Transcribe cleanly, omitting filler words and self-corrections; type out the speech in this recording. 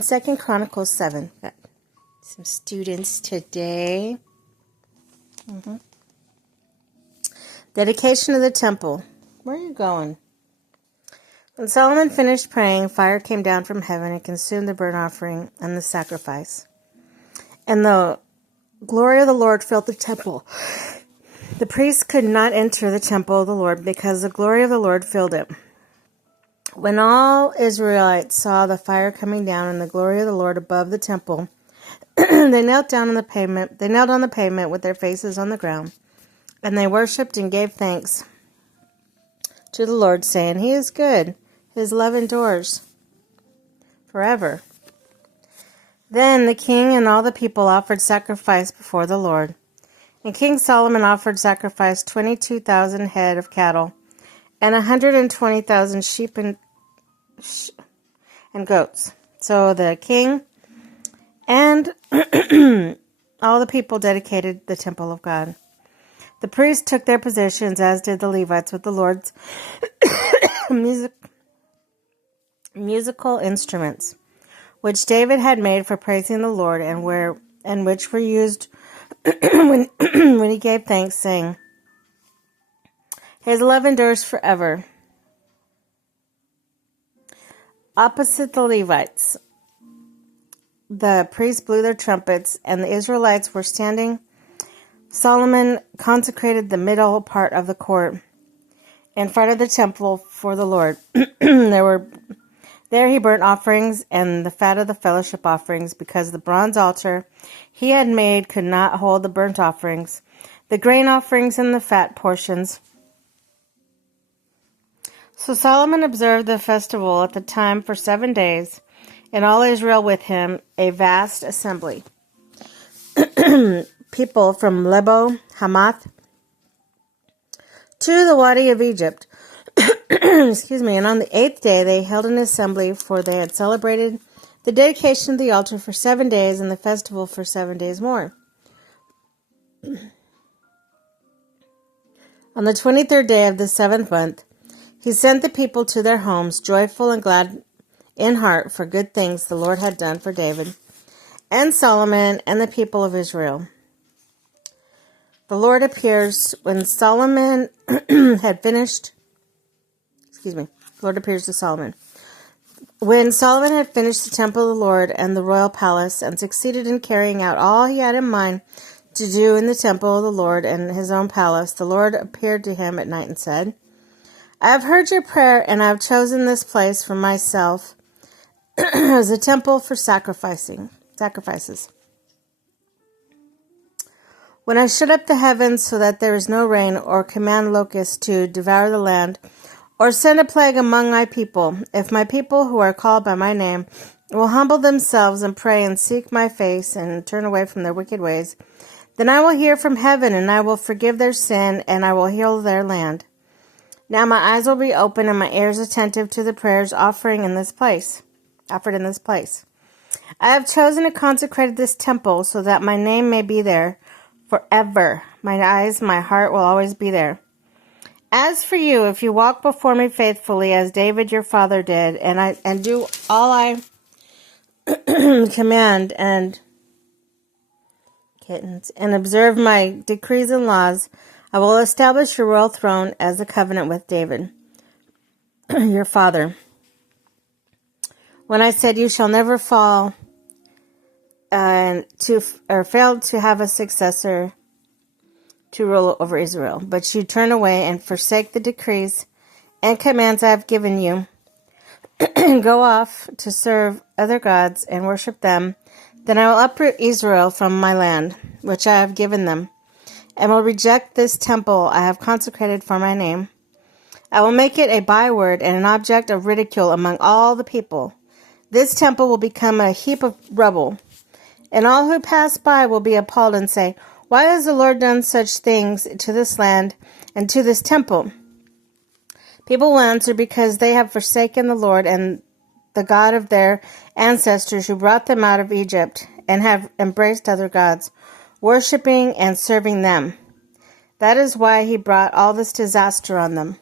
Second Chronicles 7. Got some students today. Dedication of the temple. Where are you going? When Solomon finished praying, fire came down from heaven and consumed the burnt offering and the sacrifice. And the glory of the Lord filled the temple. The priests could not enter the temple of the Lord because the glory of the Lord filled it. When all Israelites saw the fire coming down and the glory of the Lord above the temple, they knelt on the pavement with their faces on the ground, and they worshipped and gave thanks to the Lord, saying, "He is good. His love endures forever." Then the king and all the people offered sacrifice before the Lord. And King Solomon offered sacrifice 22,000 head of cattle and 120,000 sheep and goats. So the king and all the people dedicated the temple of God. The priests took their positions, as did the Levites, with the Lord's musical instruments, which David had made for praising the Lord, and which were used when he gave thanks, saying, "His love endures forever." Opposite the Levites, the priests blew their trumpets, and the Israelites were standing. Solomon consecrated the middle part of the court in front of the temple for the Lord. There he burnt offerings and the fat of the fellowship offerings, because the bronze altar he had made could not hold the burnt offerings, the grain offerings, and the fat portions. So Solomon observed the festival at the time for 7 days, and all Israel with him, a vast assembly. People from Lebo Hamath to the Wadi of Egypt. And on the 8th day they held an assembly, for they had celebrated the dedication of the altar for 7 days and the festival for 7 days more. On the 23rd day of the 7th month, he sent the people to their homes, joyful and glad in heart for good things the Lord had done for David and Solomon and the people of Israel. The Lord appears when Solomon had finished. Lord appears to Solomon. When Solomon had finished the temple of the Lord and the royal palace, and succeeded in carrying out all he had in mind to do in the temple of the Lord and his own palace, the Lord appeared to him at night and said, "I have heard your prayer, and I have chosen this place for myself as a temple for sacrifices. When I shut up the heavens so that there is no rain, or command locusts to devour the land, or send a plague among my people, if my people who are called by my name will humble themselves and pray and seek my face and turn away from their wicked ways, then I will hear from heaven, and I will forgive their sin, and I will heal their land. Now my eyes will be open and my ears attentive to the prayers offered in this place. I have chosen and consecrated this temple so that my name may be there forever. My eyes, my heart will always be there. As for you, if you walk before me faithfully, as David your father did, and do all I command, and observe my decrees and laws, I will establish your royal throne as a covenant with David, your father. When I said, you shall never fail to have a successor to rule over Israel, but you turn away and forsake the decrees and commands I have given you, and go off to serve other gods and worship them, then I will uproot Israel from my land, which I have given them, and will reject this temple I have consecrated for my name. I will make it a byword and an object of ridicule among all the people. This temple will become a heap of rubble, and all who pass by will be appalled and say, why has the Lord done such things to this land and to this temple? People will answer, because they have forsaken the Lord and the God of their ancestors who brought them out of Egypt, and have embraced other gods, worshipping and serving them. That is why he brought all this disaster on them.